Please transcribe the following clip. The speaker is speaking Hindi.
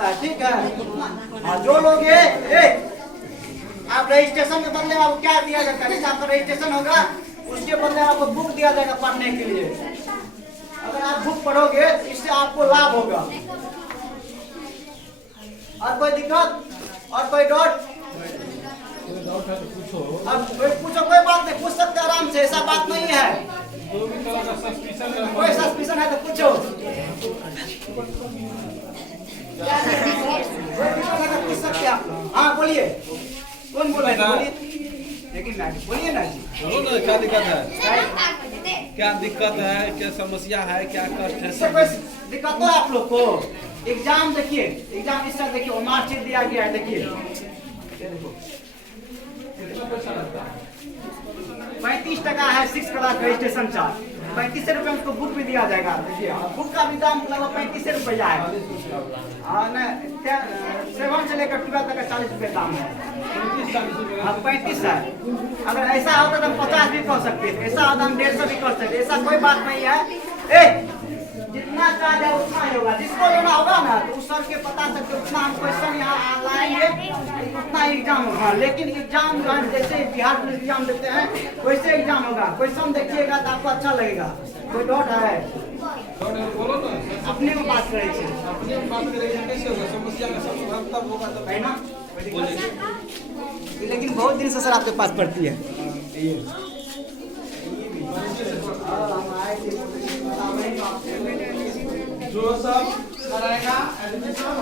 आता है, ठीक है। हाँ, जो लोग ये आप रजिस्ट्रेशन के बदले में आपको क्या दिया जाता है, जैसे आपका रजिस्ट्रेशन होगा उसके बदले आपको बुक दिया जाएगा पढ़ने के लिए। अगर आप बुक पढ़ोगे तो इससे आपको लाभ होगा। और कोई दिक्कत और कोई डाउट? अब पूछो, कोई बात नहीं, पूछ सकते आराम से, ऐसा बात नहीं है। कोई सस्पिशन है तो पूछो। पूछ सकते आप। हाँ बोलिए, कौन बोल रहे हैं? बोलिए, लेकिन बोलिए ना जी। बोलो ना, क्या दिक्कत है? क्या दिक्कत है, क्या समस्या है, क्या कष्ट है? इससे कोई दिक्कत है आप लोग को? एग्जाम देखिए, एग्जाम इस तरह देखिए, मार्कशीट दिया गया है, देखिए 35 टका है 6 क्लास रजिस्ट्रेशन चार्ज। 35 रुपये उसको बुक भी दिया जाएगा। देखिए बुक का भी दाम लगभग 35 रुपया है। 7 से लेकर 12 तक का 40 रुपये दाम है। 35 है। अगर ऐसा होता तो 50 भी कर सकते थे, ऐसा होता हम 150 भी कर सकते। ऐसा कोई बात नहीं है। जितना चार्ज है उतना ही होगा। जिसको लेना होगा ना तो उस सर के बता सकते उतना हम क्वेश्चन यहाँ लाएंगे, उतना एग्जाम होगा। लेकिन एग्जाम जो है जैसे बिहार पुलिस एग्जाम देते हैं वैसे एग्जाम होगा। क्वेश्चन देखिएगा तो आपको अच्छा लगेगा। कोई डाउट है? बोलो ना, अपने में बात करे थे, अपने में बात करेंगे कैसे होगा? समस्या का समाधान तब होगा तब है ना। लेकिन बहुत दिन से सर आपके पास पड़ती है। जो सब कराएगा एडमिशन